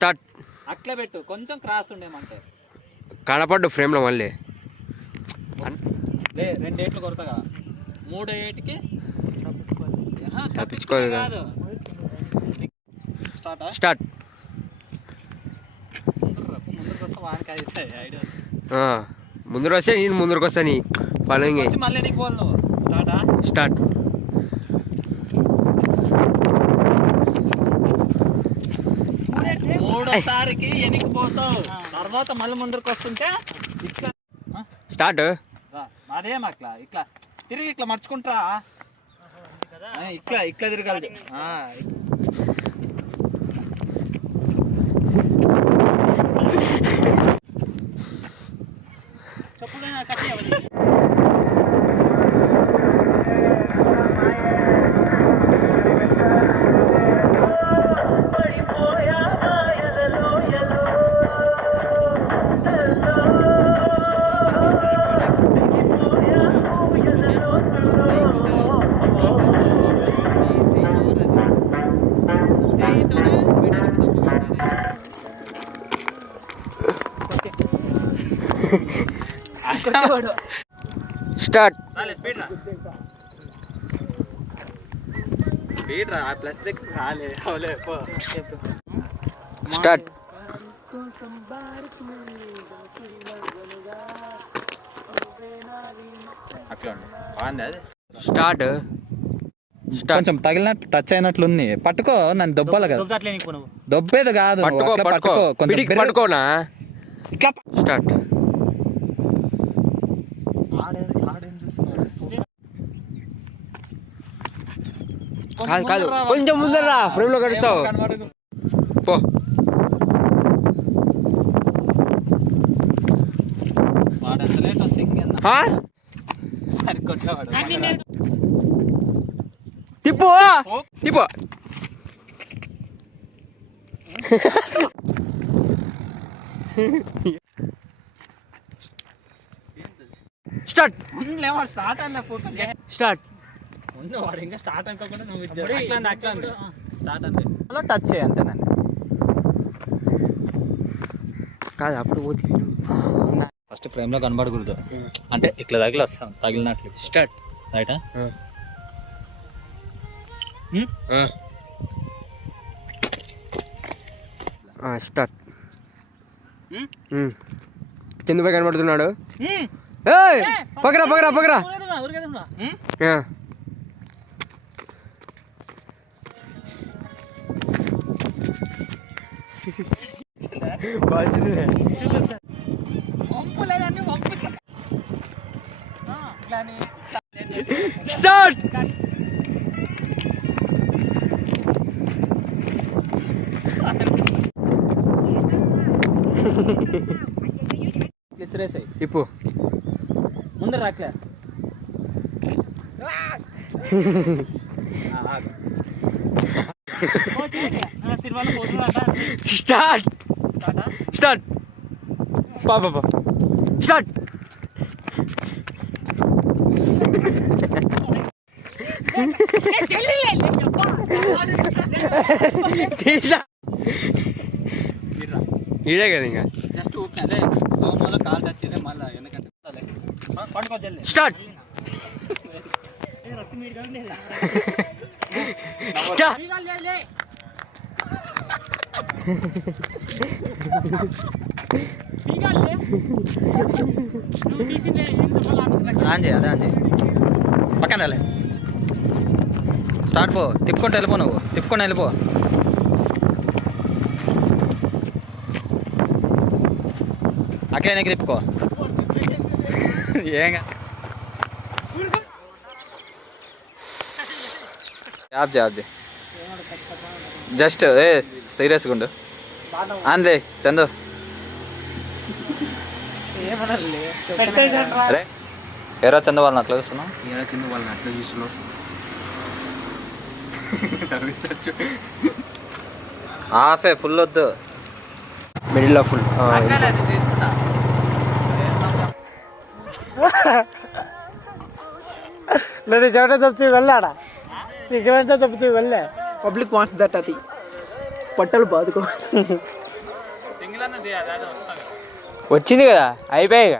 Start. అట్లా పెట్టు, కొంచెం క్రాస్ ఉండేమంటే కనపడ్డు ఫ్రేమ్లో మళ్ళీ. లే 2 ఏట్లు కొడతాగా, 3 ఏటికి తప్పించుకోదు కాదు. స్టార్ట్. ముందర వస్తే నేను ముందరకు వస్తా. నీ ఫాలోయింగ్ మళ్ళీ నీకు పోదు. స్టార్ట్. మూడోసారికి ఎనికిపోతావు, తర్వాత మళ్ళీ ముందరకు వస్తుంటే ఇట్లా స్టార్ట్. అదేం అట్లా ఇట్లా తిరిగి ఇట్లా మర్చుకుంటా, ఇట్లా ఇట్లా తిరగాలి. స్టార్ట్. స్పీడ్ రా, ప్లస్ దగ్గర రాలే. స్టార్ట్. అట్లా బాగుంది అది. స్టార్ట్. కొంచెం తగిలినట్టు టచ్ అయినట్లుంది. పట్టుకో, నన్ను దొబ్బాలి కదా. దొబ్బేది కాదు, పట్టుకోనా. స్టార్ట్. కాదు కొంచెం ముందర రా, ఫ్రేమ్ లో కడుస్తావు. పో. వాడంత లేట్ వస్తే తిప్పు తిప్పు. స్టార్ట్. స్టార్ట్ అన్న స్టార్ట్. వాడు ఇంకా స్టార్ట్ అనుకోకుండా నువ్వు అట్లా స్టార్ట్ అంటే అలా టచ్ చేయి అంతే. నన్ను కాదు అప్పుడు పోతే ఫస్ట్ ఫ్రేమ్ లో కనబడకూడదు, అంటే ఇట్లా తగిలి వస్తాం, తగిలినట్లు. స్టార్ట్. రైటా. స్టార్ట్. చందుబాయ్ కనబడుతున్నాడు. పకరా పకరా పకరా. స్టార్ట్. ఇప్పు ముందర రాట్లే. స్టార్ట్. స్టార్ట్. పాప స్టార్ట్. ఈడే కదా ఇంకా జస్ట్ ఊపితే స్లోమోలో కాల్ టచ్ చేయాలి. మళ్ళీ ఎందుకంటే పడుకో జల్లి. స్టార్ట్. అదే పక్కన స్టార్ట్. పో, తిప్పుకుంటూ వెళ్ళిపో, నువ్వు తిప్పుకొని వెళ్ళిపో. అట్లా వెనక్కి తిప్పుకో. ఏంగా ఆఫ్ చేయ జస్ట్ సీరియస్గా ఉండు. అందే చందు అరే ఏరా చందు వాళ్ళని అట్లా చూస్తున్నావు. హాఫే, ఫుల్ వద్దు. మిడిల్లో ఫుల్. లేదు చెమట తప్పుతూ వెళ్ళాడా, చెమట తప్పుతూ వెళ్ళే. Public wants that. అది బట్టలు బాదుకో. వచ్చింది కదా అయిపోయాయి.